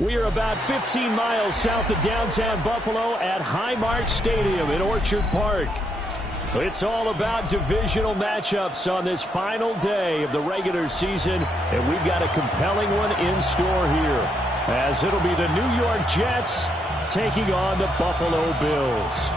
We are about 15 miles south of downtown Buffalo at Highmark Stadium in Orchard Park. It's all about divisional matchups on this final day of the regular season, and we've got a compelling one in store here, as it'll be the New York Jets taking on the Buffalo Bills.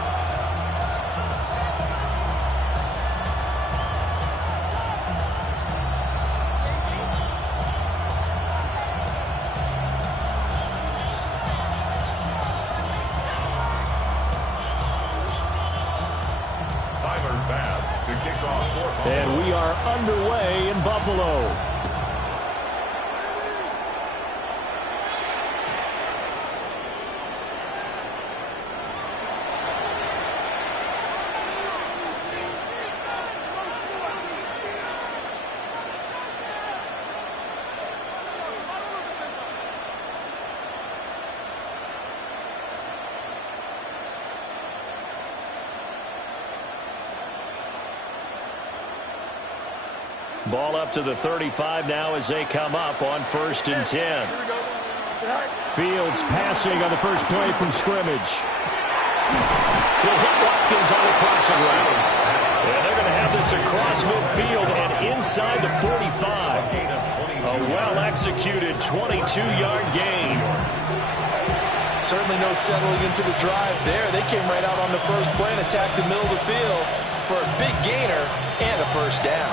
And we are underway in Buffalo. Ball up to the 35 now as they come up on 1st and 10. Fields passing on the first play from scrimmage. He'll hit Watkins on the crossing route. And they're going to have this across midfield and inside the 45. A well-executed 22-yard gain. Certainly no settling into the drive there. They came right out on the first play and attacked the middle of the field for a big gainer and a first down.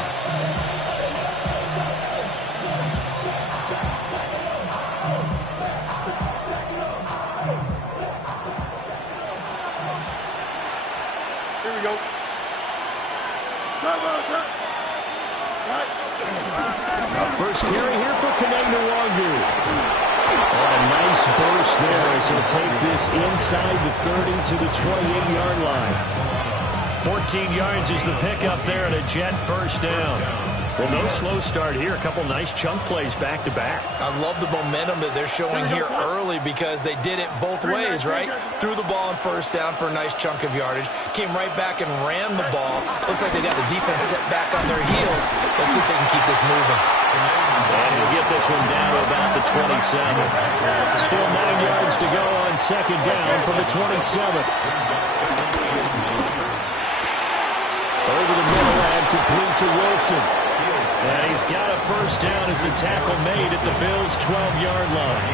Go. First carry here for Kene Nwangwu. A nice burst there as he'll take this inside the 30 to the 28-yard line. 14 yards is the pickup there and a Jet first down. Well, no slow start here. A couple nice chunk plays back-to-back. I love the momentum that they're showing here early because they did it both ways, right? Threw the ball on first down for a nice chunk of yardage. Came right back and ran the ball. Looks like they got the defense set back on their heels. Let's see if they can keep this moving. And he'll get this one down to about the 27. Still 9 yards to go on second down from the 27. Over the middle and complete to Wilson. And he's got a first down as a tackle made at the Bills' 12-yard line.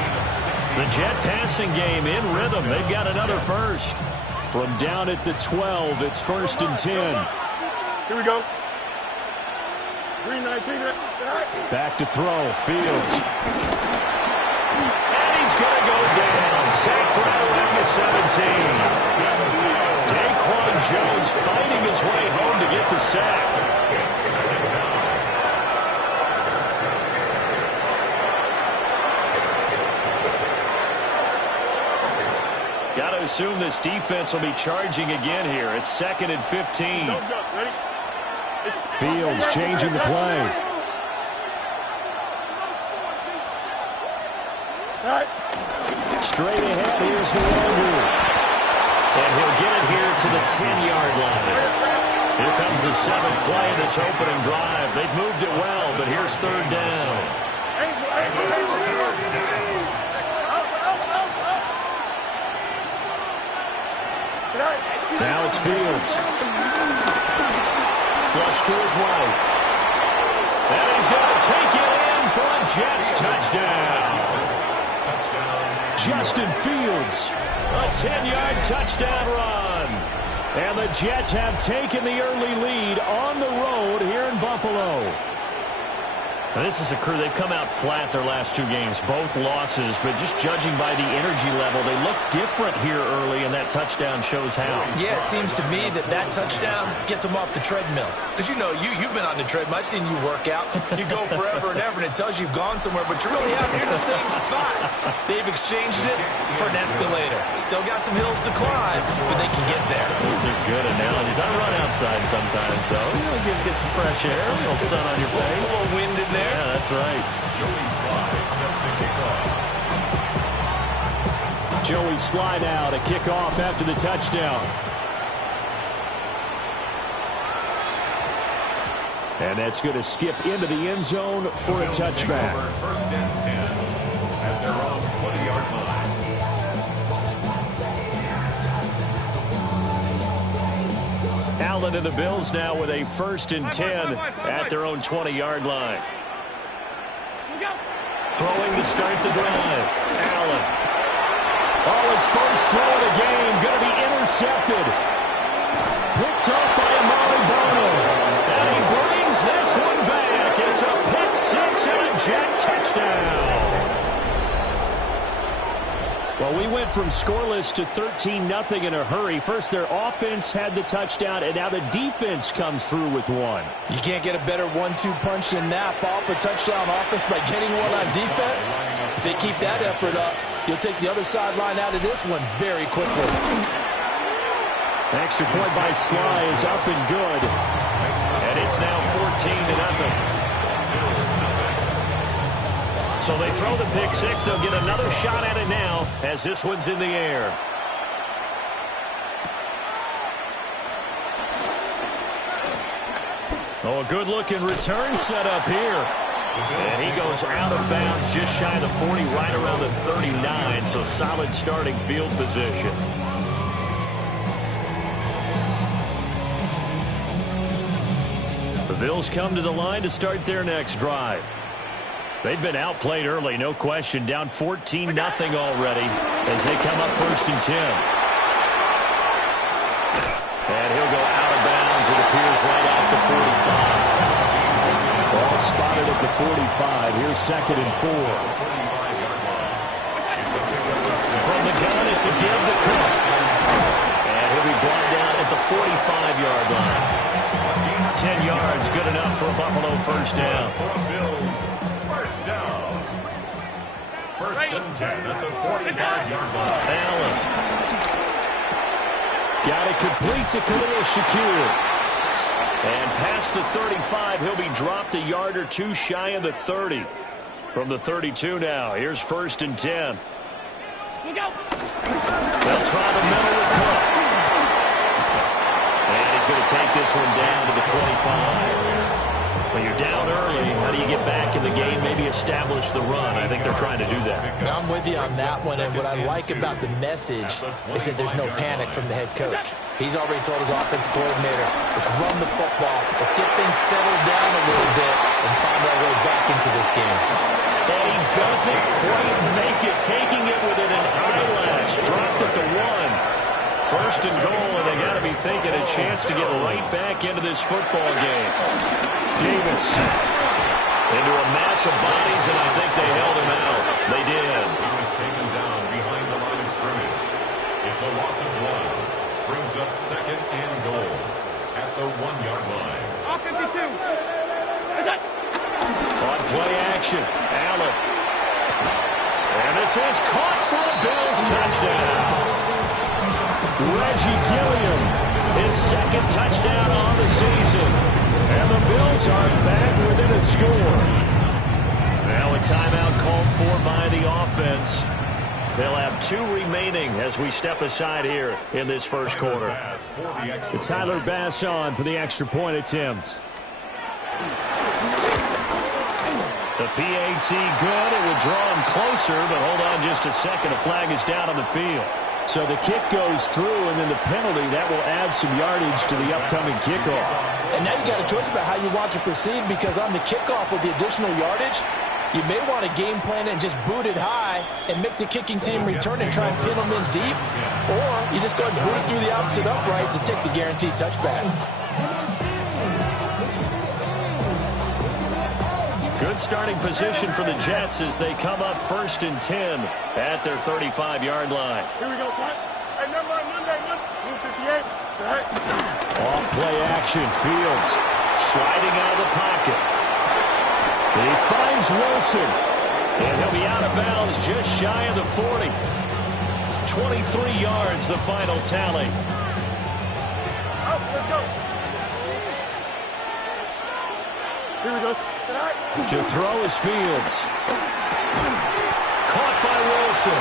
The Jet passing game in rhythm. They've got another first. From down at the 12, it's 1st and 10. Here we go. 319. Back to throw. Fields. And he's going to go down. Sacked right around the 17. Daquan Jones fighting his way home to get the sack. Got to assume this defense will be charging again here. It's 2nd and 15. Fields changing the play. Straight ahead, here's Nwangwu. And he'll get it here to the 10-yard line. Here comes the 7th play of this opening drive. They've moved it well, but here's 3rd down. Now it's Fields. Flush to his right. And he's going to take it in for a Jets touchdown. Justin Fields, a 10-yard touchdown run. And the Jets have taken the early lead on the road here in Buffalo. Now, this is a crew, they've come out flat their last 2 games, both losses, but just judging by the energy level, they look different here early, and that touchdown shows how. Yeah, it seems to me that touchdown gets them off the treadmill. Because, you know, you've been on the treadmill. I've seen you work out. You go forever and ever, and it tells you you've gone somewhere, but you really haven't. You're in the same spot. They've exchanged it for an escalator. Still got some hills to climb, but they can get there. Those are good analogies. I run outside sometimes, so get some fresh air, a little sun on your face. A little wind in there. Yeah, that's right. Joey Slye set to kick off. Joey Slye now to kick off after the touchdown. And that's going to skip into the end zone for a touchback. First and 10. their own 20-yard line. Allen and the Bills now with a 1st and 10 at their own 20-yard line. Throwing to start the drive. Allen. Oh, his first throw of the game going to be intercepted. Picked off by Amari Bono. And he brings this one back. It's a pick six and a Jet touchdown. Well, we went from scoreless to 13-0 in a hurry. First, their offense had the touchdown, and now the defense comes through with one. You can't get a better 1-2 punch than that. Follow up a touchdown offense by getting one on defense. If they keep that effort up, you'll take the other sideline out of this one very quickly. An extra point by Sly is up and good. And it's now 14-0. So they throw the pick six. They'll get another shot at it now as this one's in the air. Oh, a good-looking return set up here. And he goes out of bounds just shy of the 40, right around the 39. So solid starting field position. The Bills come to the line to start their next drive. They've been outplayed early, no question. Down 14-0 already as they come up 1st and 10. And he'll go out of bounds. It appears right at the 45. Ball spotted at the 45. Here's 2nd and 4. From the gun, it's a give to Cook. And he'll be brought down at the 45-yard line. 10 yards, good enough for a Buffalo 1st down. Down. 1st and 10 at the 45-yard line. Allen. Got it complete to Khalil Shakir. And past the 35, he'll be dropped a yard or two shy of the 30. From the 32 now, here's 1st and 10. They'll try the middle with Cook. And he's going to take this one down to the 25. When you're down early, how do you get back in the game, maybe establish the run? I think they're trying to do that. I'm with you on that one, and what I like about the message is that there's no panic from the head coach. He's already told his offensive coordinator, let's run the football, let's get things settled down a little bit and find our way back into this game. And he doesn't quite make it, taking it within an eyelash, dropped at the 1. 1st and goal, and they got to be thinking a chance to get right back into this football game. Davis into a mass of bodies, and I think they held him out. They did. He was taken down behind the line of scrimmage. It's a loss of 1. Brings up 2nd and goal at the 1-yard line. Off 52. That's it. On play action, Allen. And this is caught for a Bills touchdown. Reggie Gilliam, his 2nd touchdown on the season. And the Bills are back within a score. Now a timeout called for by the offense. They'll have 2 remaining as we step aside here in this 1st quarter. It's Tyler Bass on for the extra point attempt. The PAT good. It would draw him closer, but hold on just a second. A flag is down on the field. So the kick goes through, and then the penalty, that will add some yardage to the upcoming kickoff. And now you got a choice about how you want to proceed, because on the kickoff with the additional yardage, you may want to game plan it and just boot it high and make the kicking team return and try and pin them in deep. Or you just go ahead and boot it through the opposite uprights and take the guaranteed touchback. Good starting position for the Jets as they come up 1st and 10 at their 35-yard line. Here we go, son. Hey, never mind, Monday. 58. Off play action, Fields sliding out of the pocket. He finds Wilson, and he'll be out of bounds just shy of the 40. 23 yards, the final tally. Oh, let's go. Here we go. To throw is Fields. Caught by Wilson.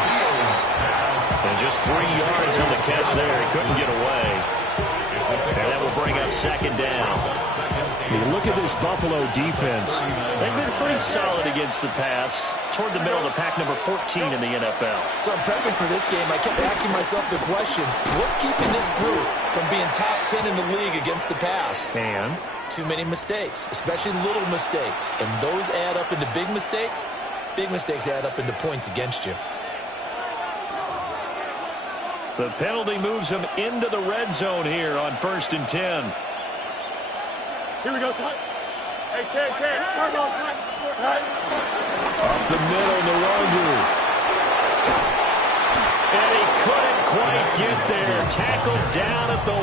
And just 3 yards on the catch there. He couldn't get away. And that will bring up second down. You look at this Buffalo defense. They've been pretty solid against the pass. Toward the middle of the pack, number 14 in the NFL. So I'm prepping for this game. I kept asking myself the question, what's keeping this group from being top 10 in the league against the pass? And too many mistakes, especially little mistakes. And those add up into big mistakes. Big mistakes add up into points against you. the penalty moves them into the red zone here on 1st and 10. Here we go, son. Hey, Ted, turn on, son. Right. Up the middle, Nwangu. And he couldn't quite get there. Tackled down at the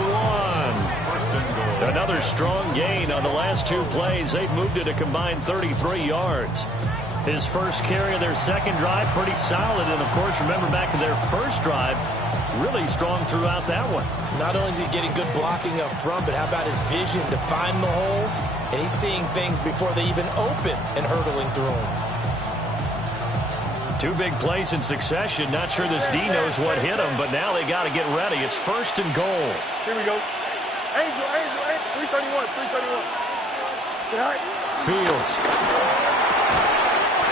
1. Another strong gain on the last two plays. They've moved it a combined 33 yards. His first carry of their second drive, pretty solid. And, of course, remember back to their first drive, really strong throughout that one. Not only is he getting good blocking up front, but how about his vision to find the holes? And he's seeing things before they even open and hurdling through them. Two big plays in succession. Not sure this D knows what hit him, but now they got to get ready. It's 1st and goal. Here we go. Angel, 331. Get high. Fields.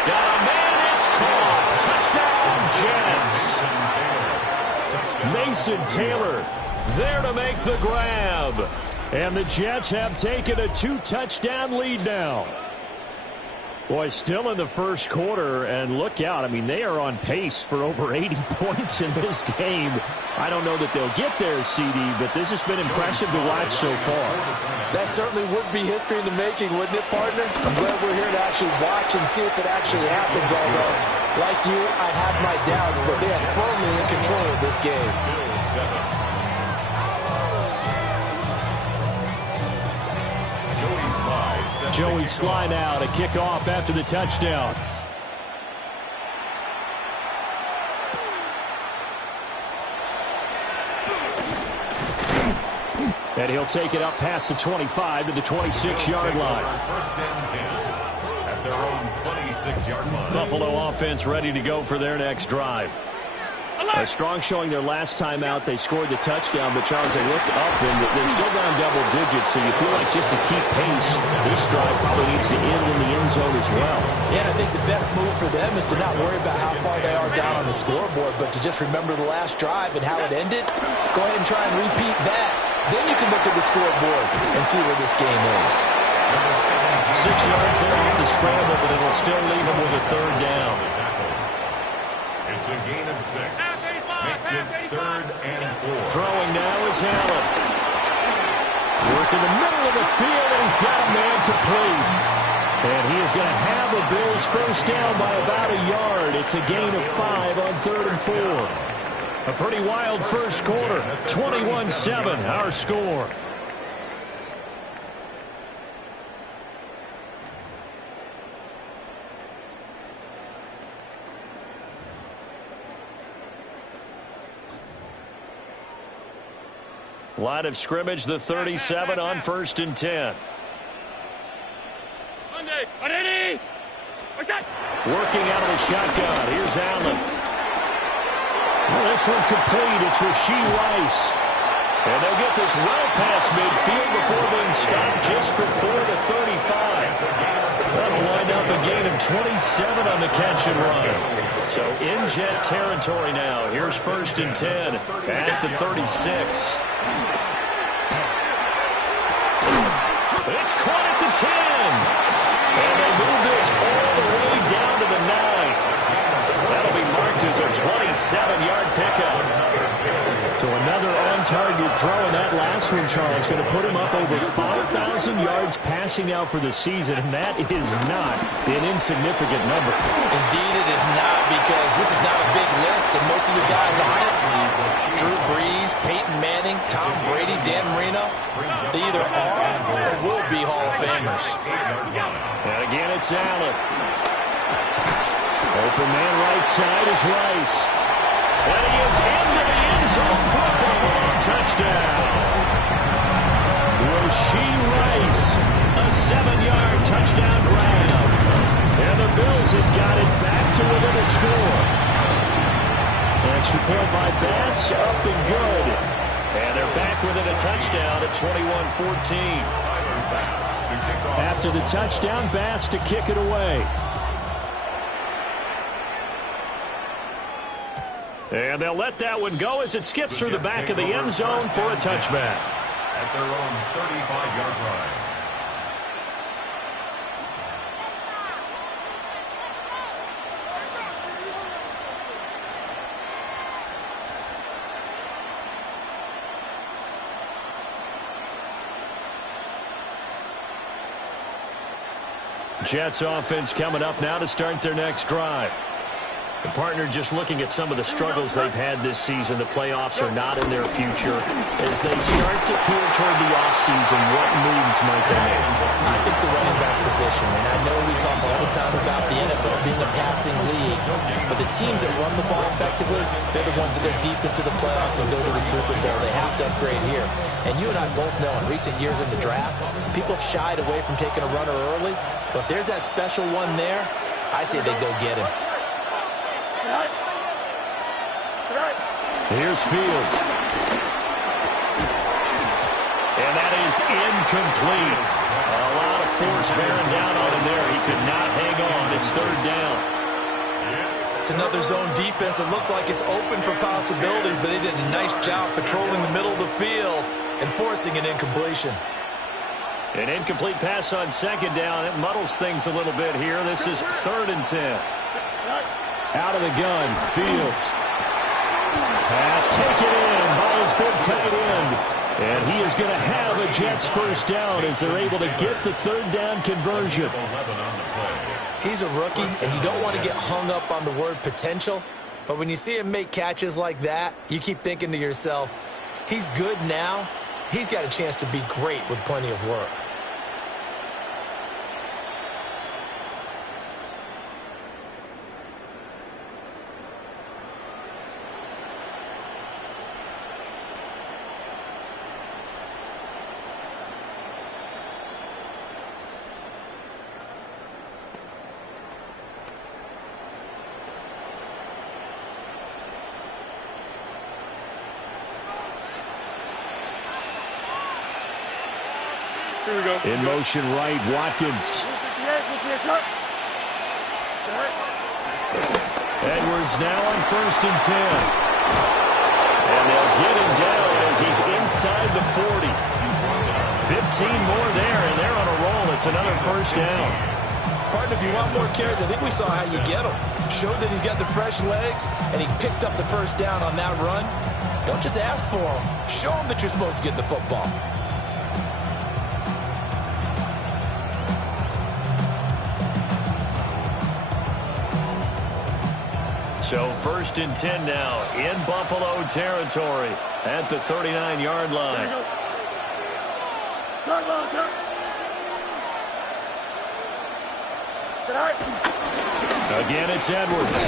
Got a man, it's caught. Touchdown, Jets. Mason Taylor there to make the grab. And the Jets have taken a 2-touchdown lead now. Boy, still in the first quarter, and look out. I mean, they are on pace for over 80 points in this game. I don't know that they'll get there, CD, but this has been impressive to watch so far. That certainly would be history in the making, wouldn't it, partner? I'm glad we're here to actually watch and see if it actually happens, although, like you, I have my doubts, but they are firmly in control of this game. Joey Sly now to kick off after the touchdown. And he'll take it up past the 25 to the 26-yard line. First and 10 at their own 26-yard line. Buffalo offense ready to go for their next drive. A strong showing their last time out. They scored the touchdown, but Charles, they look up and they're still down double digits, so you feel like just to keep pace, this drive probably needs to end in the end zone as well. Yeah, I think the best move for them is to not worry about how far they are down on the scoreboard, but to just remember the last drive and how it ended. Go ahead and try and repeat that. Then you can look at the scoreboard and see where this game is. 6 yards there off the scramble, but it'll still leave them with a third down. It's a gain of 6. Makes it 3rd and 4. Throwing now is Allen. Work in the middle of the field, and he's got a man complete. And he is going to have the Bills first down by about a yard. It's a gain of 5 on 3rd and 4. A pretty wild first quarter. 21-7, our score. Line of scrimmage, the 37 on 1st and 10. Working out of the shotgun. Here's Allen. Well, this one complete. It's Rashee Rice. And they'll get this well past midfield before being stopped just before the 35. That'll wind up a gain of 27 on the catch and run. So in Jet territory now. Here's 1st and 10 at the 36. It's caught at the 10. And they move this all the way down to the 9. That'll be marked as a 27-yard pickup. So another on-target throw, and that last one, Charles, going to put him up over 5,000 yards passing out for the season, and that is not an insignificant number. Indeed it is not, because this is not a big list, and most of the guys on it, Drew Brees, Peyton Manning, Tom Brady, Dan Marino, they either are or will be Hall of Famers. And again, it's Allen. Open man right side is Rice. And he is into the end zone for a Buffalo touchdown. Rashee Rice, a 7-yard touchdown grab. And the Bills have got it back to within a score. Extra point by Bass, up and good. And they're back within a touchdown at 21-14. After the touchdown, Bass to kick it away. And they'll let that one go as it skips through the back of the end zone for a touchback. At their own 35-yard line. Jets offense coming up now to start their next drive. The partner just looking at some of the struggles they've had this season. The playoffs are not in their future. As they start to peer toward the offseason, what moves might they make? I think the running back position, and I know we talk all the time about the NFL being a passing league, but the teams that run the ball effectively, they're the ones that go deep into the playoffs and go to the Super Bowl. They have to upgrade here. And you and I both know in recent years in the draft, people have shied away from taking a runner early, but if there's that special one there, I say they go get him. Here's Fields. And that is incomplete. A lot of force bearing down on him there. He could not hang on. It's third down. It's another zone defense. It looks like it's open for possibilities, but they did a nice job patrolling the middle of the field and forcing an incompletion. An incomplete pass on second down. It muddles things a little bit here. This is 3rd and 10. Out of the gun, Fields. Pass taken in by his big tight end. And he is going to have a Jets first down as they're able to get the 3rd down conversion. He's a rookie, and you don't want to get hung up on the word potential. But when you see him make catches like that, you keep thinking to yourself, he's good now. He's got a chance to be great with plenty of work. In motion right, Watkins. Edwards now on 1st and 10. And they'll get him down as he's inside the 40. 15 more there, and they're on a roll. It's another first down. Partner, if you want more carries, I think we saw how you get him. Showed that he's got the fresh legs, and he picked up the first down on that run. Don't just ask for him. Show him that you're supposed to get the football. So 1st and 10 now in Buffalo territory at the 39-yard line. Again, it's Edwards.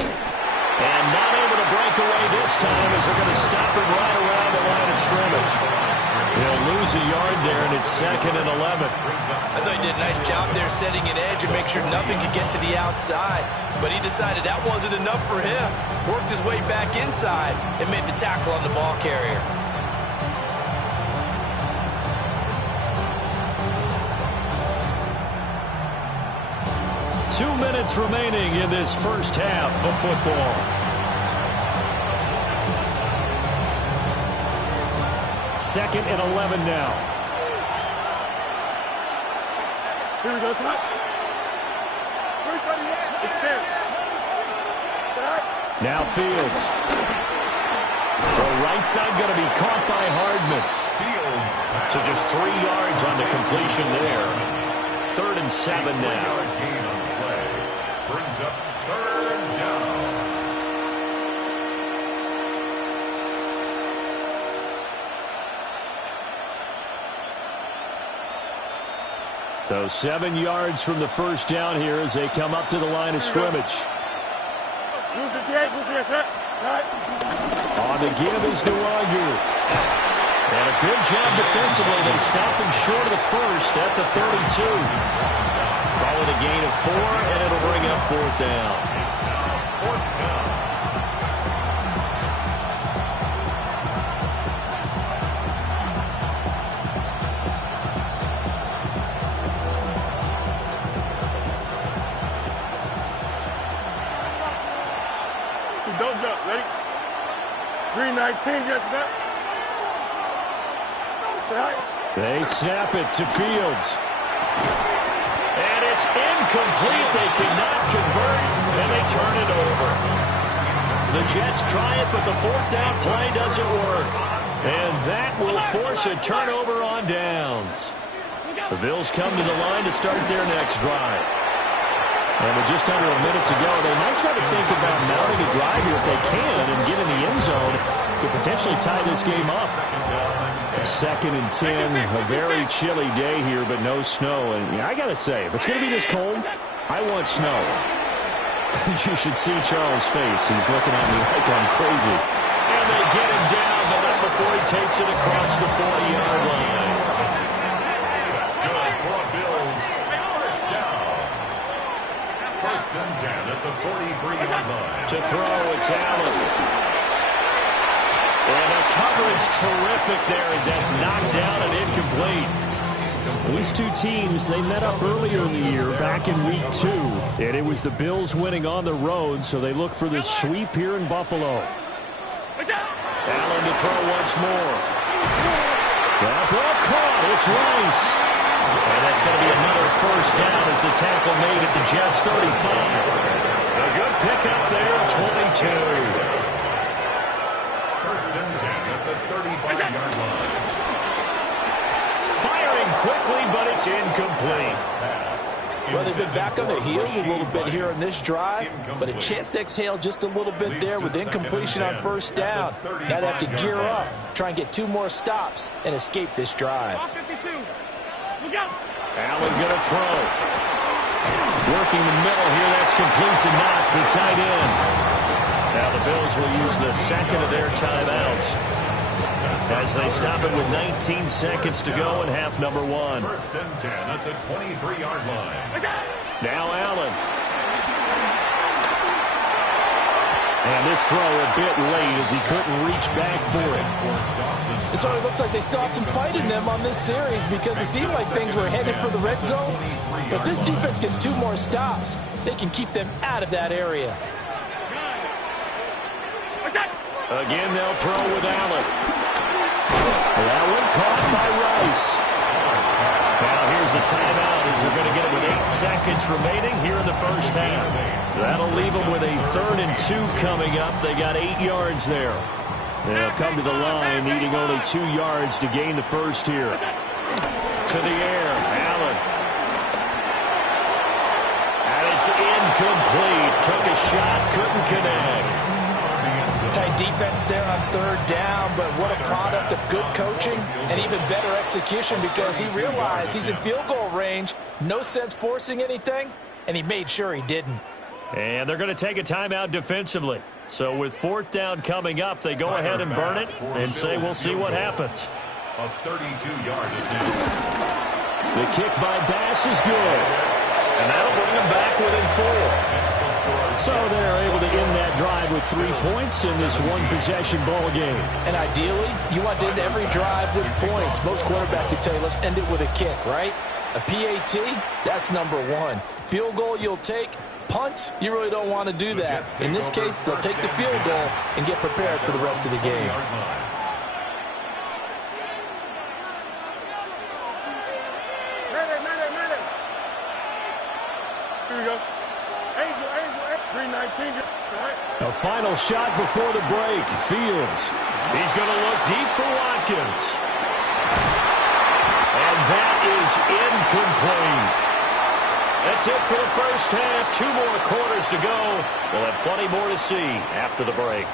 And not able to break away this time as they're going to stop him right around the line of scrimmage. He'll lose a yard there, and it's 2nd and 11. I thought he did a nice job there setting an edge and make sure nothing could get to the outside. But he decided that wasn't enough for him. Worked his way back inside and made the tackle on the ball carrier. Two minutes remaining in this first half of football. Second and 11 now. Here we go, son. Now Fields. The right side going to be caught by Hardman. So just 3 yards on the completion there. 3rd and 7 now. Brings up 3rd down. So 7 yards from the first down here as they come up to the line of scrimmage. On the give is Nwogu. And a good job defensively. They stop him short of the first at the 32. Call it a gain of 4, and it'll bring up 4th down. It's now 4th down. don't jump. Ready? 319, get to that. They snap it to Fields. And it's incomplete. They cannot convert, and they turn it over. The Jets try it, but the fourth down play doesn't work. And that will force a turnover on downs. The Bills come to the line to start their next drive. And with just under a minute to go, they might try to think about mounting a drive here if they can and get in the end zone to potentially tie this game up. 2nd and 10, a very chilly day here, but no snow. And I got to say, if it's going to be this cold, I want snow. You should see Charles' face. He's looking at me like I'm crazy. And they get him down, but not before he takes it across the 40-yard line. That's good for Bills. First down. 1st and 10 at the 43-yard line. To throw, it's Allen. And the coverage terrific there as that's knocked down and incomplete. These two teams, they met up earlier in the year, back in week 2. And it was the Bills winning on the road, so they look for this sweep here in Buffalo. Allen to throw once more. That ball caught. It's Rice. And that's going to be another first down as the tackle made at the Jets' 35. A good pickup there, 22. 1st and 10 at the 35-yard line. Firing quickly, but it's incomplete. Well, they've been back on their heels a little bit here on this drive, but a chance to exhale just a little bit there with incompletion on first down. Now they have to gear up, try and get 2 more stops, and escape this drive. Allen going to throw. Working the middle here, that's complete to Knox, the tight end. Now the Bills will use the second of their timeouts as they stop it with 19 seconds to go in half number 1. 1st and 10 at the 23-yard line. Now Allen. And this throw a bit late as he couldn't reach back for it. It sort of looks like they still have some fight in them on this series because it seemed like things were headed for the red zone. But this defense gets 2 more stops. They can keep them out of that area. Again, they'll throw with Allen. That one caught by Rice. Now here's a timeout as they're going to get it with 8 seconds remaining here in the first half. That'll leave them with a 3rd and 2 coming up. They got 8 yards there. They'll come to the line needing only 2 yards to gain the first here. To the air, Allen. And it's incomplete. Took a shot, couldn't connect. Tight defense there on 3rd down, but what a product of good coaching and even better execution because he realized he's in field goal range. No sense forcing anything, and he made sure he didn't. And they're going to take a timeout defensively. So with 4th down coming up, they go ahead and burn it and say we'll see what happens. A 32-yard attempt. The kick by Bass is good. And that'll bring them back within 4. So they're able to end that drive with 3 points in this one-possession ball game. And ideally, you want to end every drive with points. Most quarterbacks would tell you, let's end it with a kick, right? A PAT, that's number 1. Field goal you'll take. Punts, you really don't want to do that. In this case, they'll take the field goal and get prepared for the rest of the game. Here we go. Angel, 319. A final shot before the break. Fields. He's going to look deep for Watkins. And that is incomplete. That's it for the first half. 2 more quarters to go. We'll have plenty more to see after the break.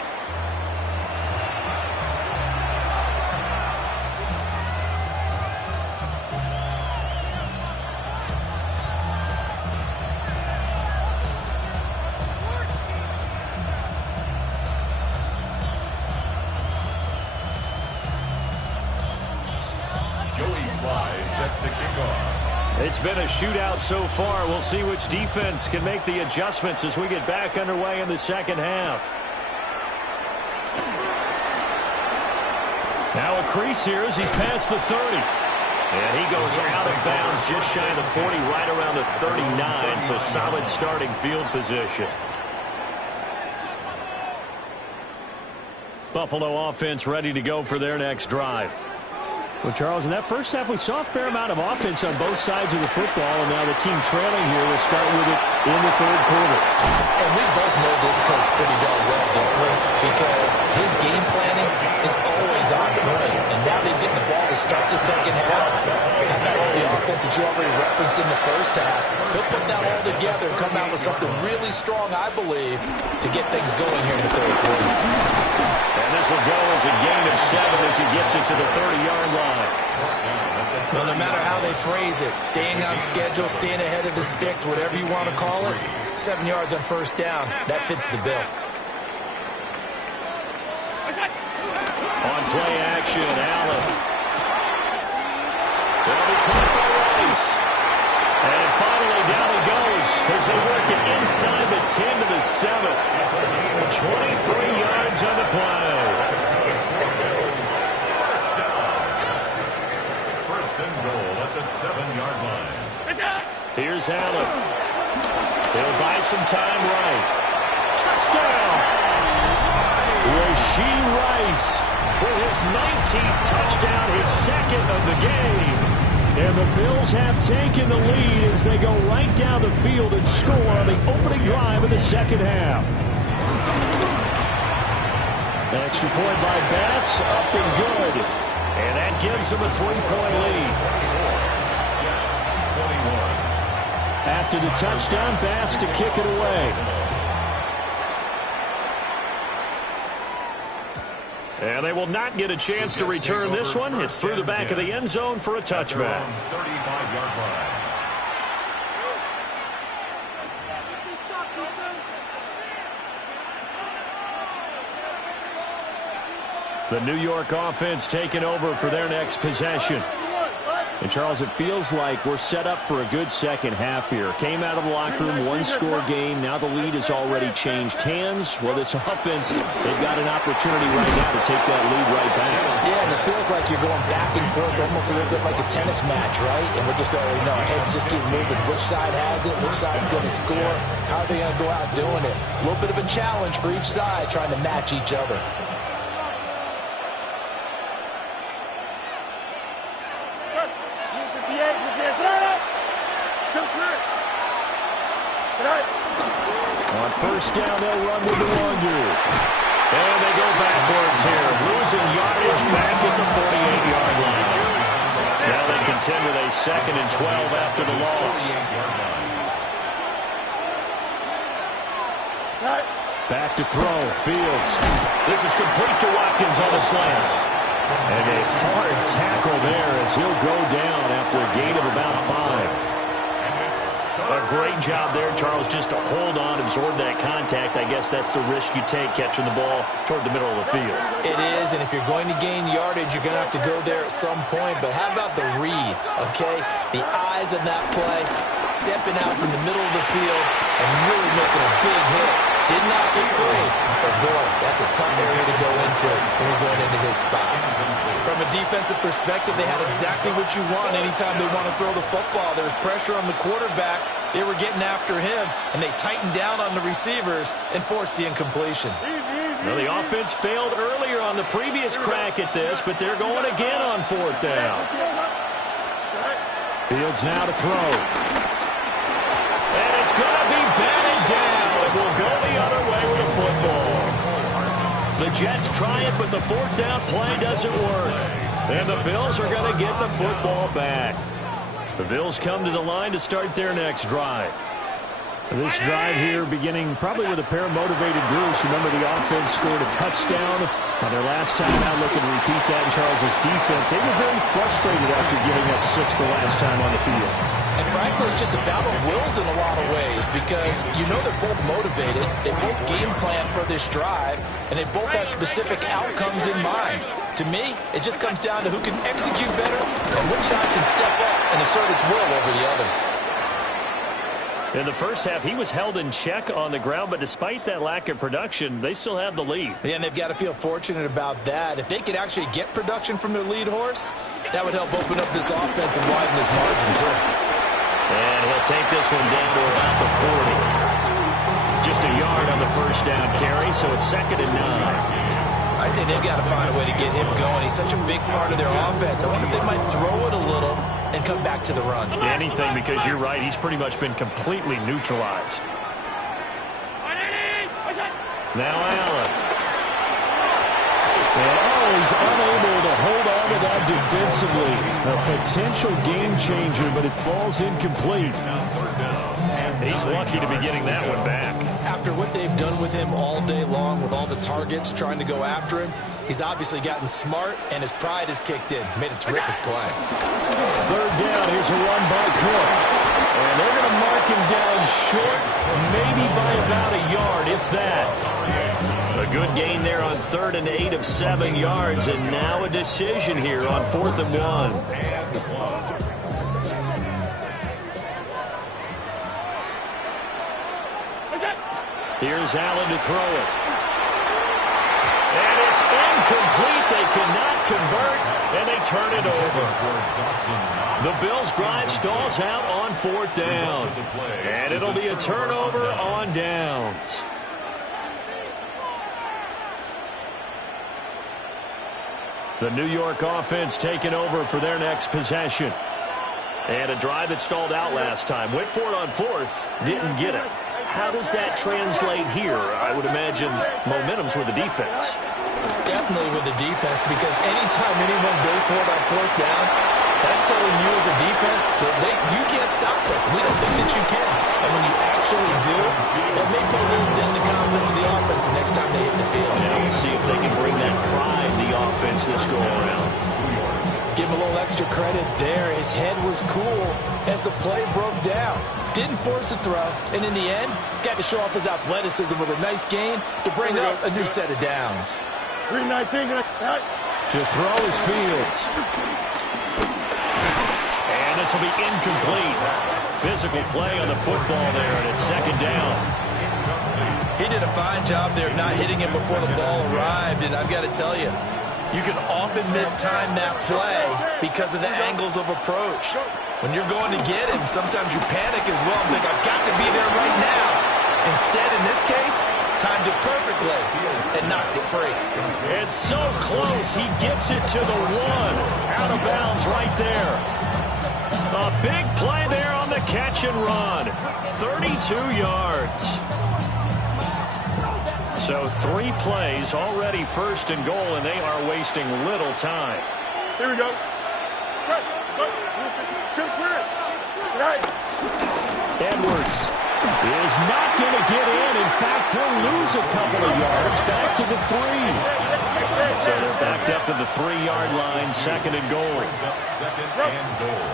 It's been a shootout so far. We'll see which defense can make the adjustments as we get back underway in the second half. Now a crease here as he's past the 30. And he goes out of bounds just shy of the 40, right around the 39. So solid starting field position. Buffalo offense ready to go for their next drive. Well, Charles, in that first half, we saw a fair amount of offense on both sides of the football, and now the team trailing here will start with it in the third quarter. And we both know this coach pretty darn well, don't we? Because his game planning is always on point, and now he's getting the ball to start the second half. How about all the offense that you already referenced in the first half? He'll put that all together and come out with something really strong, I believe, to get things going here in the third quarter. And this will go as a gain of 7 as he gets it to the 30-yard line. Well, no matter how they phrase it, staying on schedule, staying ahead of the sticks, whatever you want to call it, 7 yards on first down, that fits the bill. On play action, Allen. They'll be caught by Rice. And finally, down he goes as they work it inside the 10 to the 7. 23 yards on the play. First and goal at the 7-yard line. Here's Allen. He'll buy some time right. Touchdown! Rashee Rice with his 19th touchdown, his second of the game. And the Bills have taken the lead as they go right down the field and score on the opening drive of the second half. Extra point by Bass, up and good. And that gives them a 3-point lead. After the touchdown, Bass to kick it away. And they will not get a chance to return this one. It's through the back of the end zone for a touchback. 35-yard line. The New York offense taking over for their next possession. And, Charles, it feels like we're set up for a good second half here. Came out of the locker room, one-score game. Now the lead has already changed hands. Well, this offense, they've got an opportunity right now to take that lead right back. Yeah, and it feels like you're going back and forth almost a little bit like a tennis match, right? And we're just already know our heads just keep moving. Which side has it? Which side's going to score? How are they going to go out doing it? A little bit of a challenge for each side trying to match each other. On first down, they'll run with the wonder. And they go backwards here, losing yardage back at the 48-yard line. Now they contend with a 2nd and 12 after the loss. Back to throw, Fields. This is complete to Watkins on the slant. And a hard tackle there as he'll go down after a gain of about 5. A great job there, Charles, just to hold on, absorb that contact. I guess that's the risk you take catching the ball toward the middle of the field. It is, and if you're going to gain yardage, you're going to have to go there at some point. But how about the read, okay? The eyes of that play, stepping out from the middle of the field and really making a big hit. Did not get free, but boy, that's a tough area to go into when you're going into his spot. From a defensive perspective, they had exactly what you want anytime they want to throw the football. There was pressure on the quarterback. They were getting after him, and they tightened down on the receivers and forced the incompletion. Well, the offense failed earlier on the previous crack at this, but they're going again on 4th down. Fields now to throw. And it's going to be batted down. It will go the other way with the football. The Jets try it, but the 4th down play doesn't work. And the Bills are going to get the football back. The Bills come to the line to start their next drive. This drive here beginning probably with a pair of motivated groups. Remember, the offense scored a touchdown on their last time out. Looking to repeat that in Charles's defense. They were very frustrated after giving up 6 the last time on the field. And frankly, it's just a battle of wills in a lot of ways because you know they're both motivated. They both game plan for this drive, and they both have specific outcomes in mind. To me, it just comes down to who can execute better and which side can step up and assert its will over the other. In the first half, he was held in check on the ground, but despite that lack of production, they still have the lead. Yeah, and they've got to feel fortunate about that. If they could actually get production from their lead horse, that would help open up this offense and widen this margin, too. And he'll take this one down to about the 40. Just a yard on the first down carry, so it's 2nd and 9. I I'd say they've got to find a way to get him going. He's such a big part of their offense. I wonder if they might throw it a little and come back to the run. Anything, because you're right. He's pretty much been completely neutralized. Now Allen. And he's unable to hold on to that defensively. A potential game changer, but it falls incomplete. He's lucky to be getting that one back. After what they've done with him all day long, with all the targets trying to go after him, he's obviously gotten smart, and his pride has kicked in. Made a terrific play. Third down. Here's a run by Cook. And they're going to mark him down short, maybe by about a yard, if that. A good gain there on 3rd and 8 of 7 yards, and now a decision here on 4th and 1. Here's Allen to throw it. And it's incomplete. They cannot convert, and they turn it over. The Bills' drive stalls out on 4th down. And it'll be a turnover on downs. The New York offense taking over for their next possession. And a drive that stalled out last time. Went for it on 4th, didn't get it. How does that translate here? I would imagine momentum's with the defense. Definitely with the defense, because anytime anyone goes for it on 4th down, that's telling you as a defense that you can't stop us. We don't think that you can. And when you actually do, that may put a little dent in the confidence of the offense the next time they hit the field. Now we'll see if they can bring that pride in the offense this go-around. Give him a little extra credit there. His head was cool as the play broke down. Didn't force a throw, and in the end, got to show off his athleticism with a nice gain to bring up a new set of downs. 319. To throw is Fields. And this will be incomplete. Physical play on the football there, and it's 2nd down. He did a fine job there not hitting him before the ball arrived, and I've got to tell you, you can often mistime that play because of the angles of approach. When you're going to get him, sometimes you panic as well and think, I've got to be there right now. Instead, in this case, timed it perfectly and knocked it free. It's so close. He gets it to the 1. Out of bounds right there. A big play there on the catch and run. 32 yards. So 3 plays, already 1st and goal, and they are wasting little time. Here we go. Edwards is not going to get in. In fact, he'll lose a couple of yards back to the 3. So they're backed up to the 3-yard line, 2nd and goal. 2nd and goal.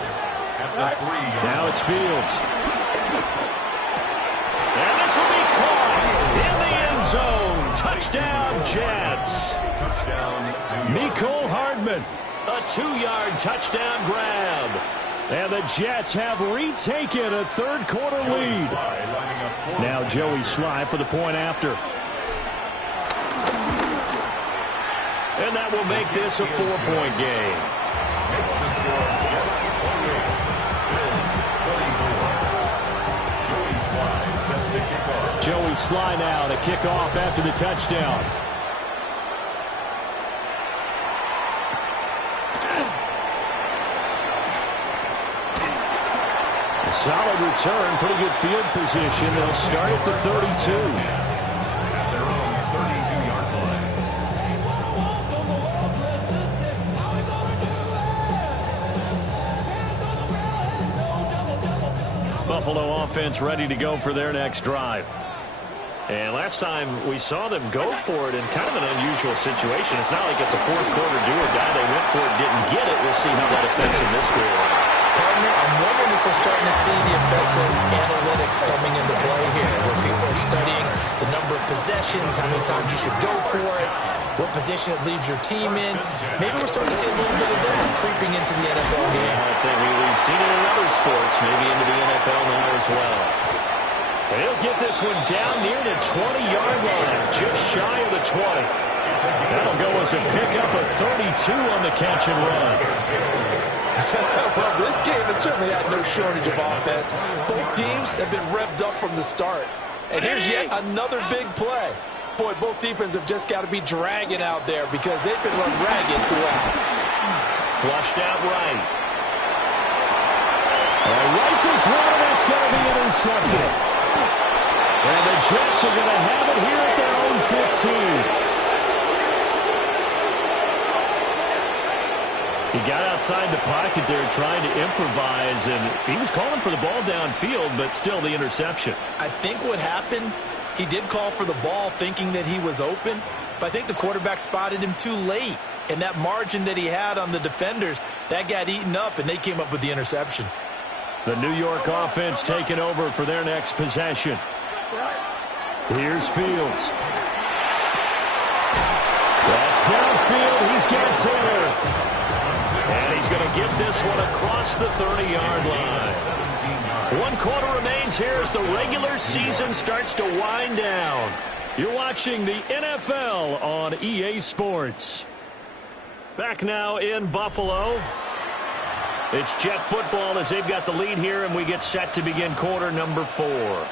At the 3-yard. Now it's Fields. And this will be caught in the end zone. Touchdown, Jets. Touchdown, Mecole Hardman. A 2-yard touchdown grab. And the Jets have retaken a 3rd quarter lead. Now Joey Slye for the point after. And that will make this a 4-point game. Makes the score Jets 28, Bills 34. Joey Slye set to kick off. Joey Slye now to kick off after the touchdown. Solid return, pretty good field position. They'll start at the 32. At their own 32-yard line. Buffalo offense ready to go for their next drive. And last time we saw them go for it in kind of an unusual situation. It's not like it's a 4th quarter do-or-die. They went for it, didn't get it. We'll see how that affects them this score. Partner, I'm wondering if we're starting to see the effects of analytics coming into play here, where people are studying the number of possessions, how many times you should go for it, what position it leaves your team in. Maybe we're starting to see a little bit of that creeping into the NFL game. I think we've seen it in other sports, maybe into the NFL now as well. And he'll get this one down near the 20-yard line, just shy of the 20. That'll go as a pickup of 32 on the catch and run. Well, this game has certainly had no shortage of offense. Both teams have been revved up from the start. And here's yet another big play. Boy, both defenses have just got to be dragging out there because they've been run ragged throughout. Flushed out right. Rifles one, and it's going to be intercepted. And the Jets are going to have it here at their own 15. He got outside the pocket there trying to improvise, and he was calling for the ball downfield, but still the interception. I think what happened, he did call for the ball thinking that he was open, but I think the quarterback spotted him too late. And that margin that he had on the defenders, that got eaten up, and they came up with the interception. The New York offense taking over for their next possession. Here's Fields. That's downfield. He's got 10. And he's going to get this one across the 30-yard line. 1 quarter remains here as the regular season starts to wind down. You're watching the NFL on EA Sports. Back now in Buffalo. It's Jet football as they've got the lead here, and we get set to begin quarter number 4.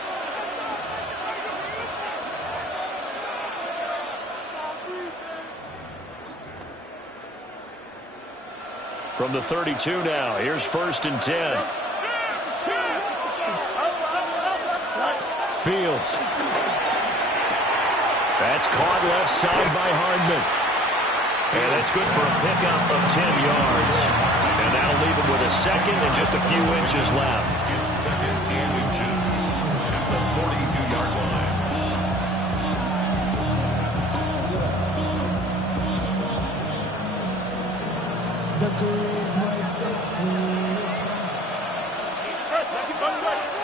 From the 32 now, here's 1st and 10. Fields. That's caught left side by Hardman. And that's good for a pickup of 10 yards. And that'll leave him with a second and just a few inches left. Second and inches at the 42-yard line.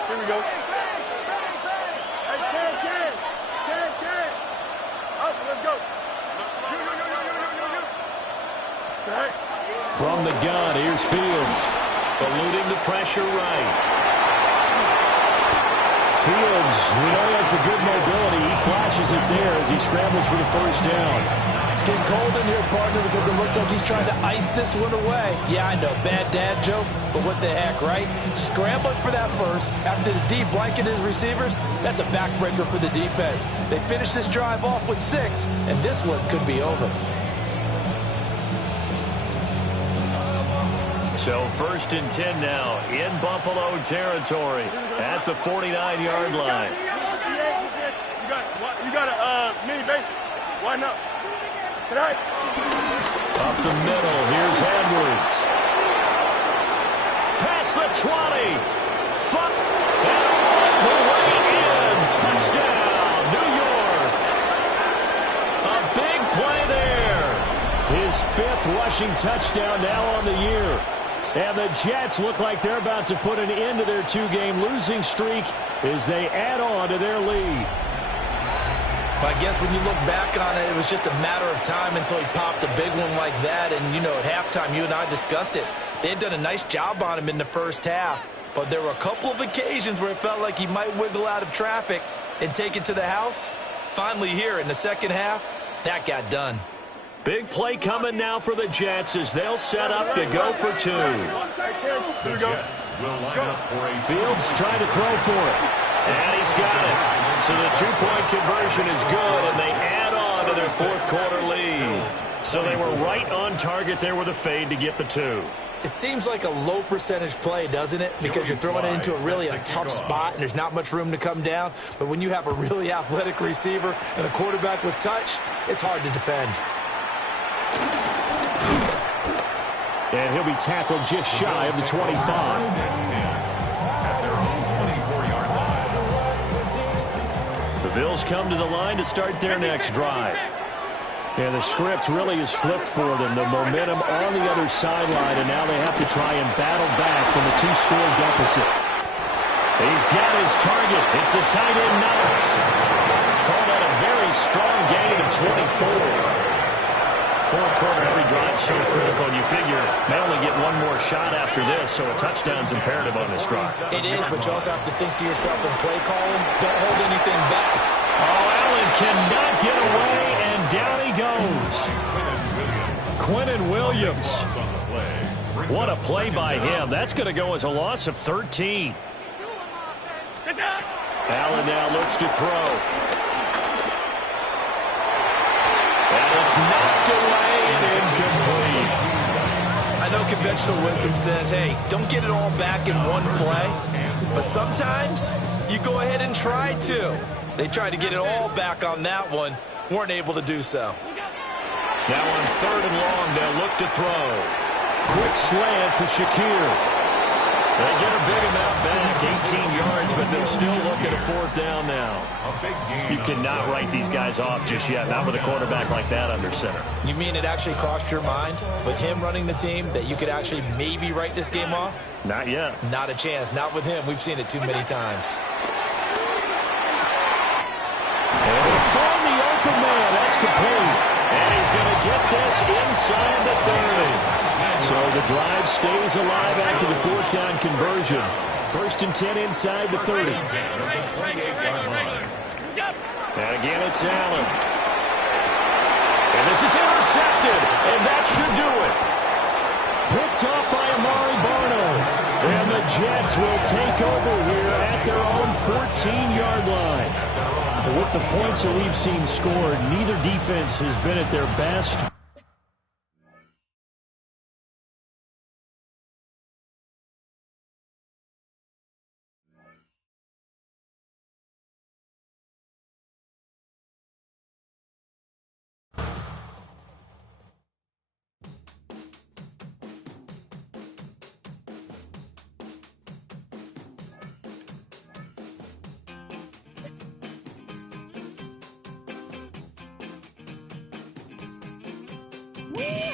Here we go. Hey, Ken. Up, let's go. From the gun, here's Fields. Eluding the pressure right. Fields, we know he has the good mobility. He flashes it there as he scrambles for the first down. It's getting cold in here, partner, because it looks like he's trying to ice this one away. Yeah, I know, bad dad joke, but what the heck, right? Scrambling for that first after the deep blanket his receivers, that's a backbreaker for the defense. They finish this drive off with 6, and this one could be over. So 1st and 10 now in Buffalo territory at the 49-yard line. You got a mini base. Why not? Up the middle, here's Edwards. Past the 20. And all the way in. Touchdown, New York. A big play there. His 5th rushing touchdown now on the year. And the Jets look like they're about to put an end to their 2-game losing streak as they add on to their lead. But I guess when you look back on it, it was just a matter of time until he popped a big one like that. And, you know, at halftime, you and I discussed it. They had done a nice job on him in the first half. But there were a couple of occasions where it felt like he might wiggle out of traffic and take it to the house. Finally here in the second half, that got done. Big play coming now for the Jets as they'll set up to go for 2. The Jets will line up for a Fields trying to throw for it. And he's got it. So the 2-point conversion is good, and they add on to their 4th quarter lead. So they were right on target there with a fade to get the 2. It seems like a low percentage play, doesn't it? Because you're throwing it into a tough spot, and there's not much room to come down. But when you have a really athletic receiver and a quarterback with touch, it's hard to defend. And he'll be tackled just shy of the 25. at their own 24-yard line. The Bills come to the line to start their next drive. And the script really is flipped for them. The momentum on the other sideline, and now they have to try and battle back from a 2-score deficit. He's got his target. It's the tight end Knox. Called out a very strong gain of 24. 4th quarter, every drive so critical, and you figure they only get one more shot after this, so a touchdown's imperative on this drive. It is, but you also have to think to yourself in play calling, don't hold anything back. Oh, Allen cannot get away, and down he goes. Quinnen Williams. What a play by him. That's going to go as a loss of 13. Allen now looks to throw. And it's knocked away and incomplete. I know conventional wisdom says, hey, don't get it all back in one play. But sometimes you go ahead and try to. They tried to get it all back on that one. Weren't able to do so. Now on 3rd and long, they'll look to throw. Quick slant to Shakir. They get a big amount back, 18 yards, but they'll still look at a 4th down now. You cannot write these guys off just yet, not with a quarterback like that under center. You mean it actually crossed your mind with him running the team that you could actually maybe write this game off? Not yet. Not a chance. Not with him. We've seen it too many times. And they find the open man. That's complete. And he's going to get this inside the 30. So the drive stays alive after the 4th down conversion. 1st and 10 inside the 30. And again, it's Allen. And this is intercepted. And that should do it. Picked off by Amari Barno. And the Jets will take over here at their own 14-yard line. With the points that we've seen scored, neither defense has been at their best. Woo!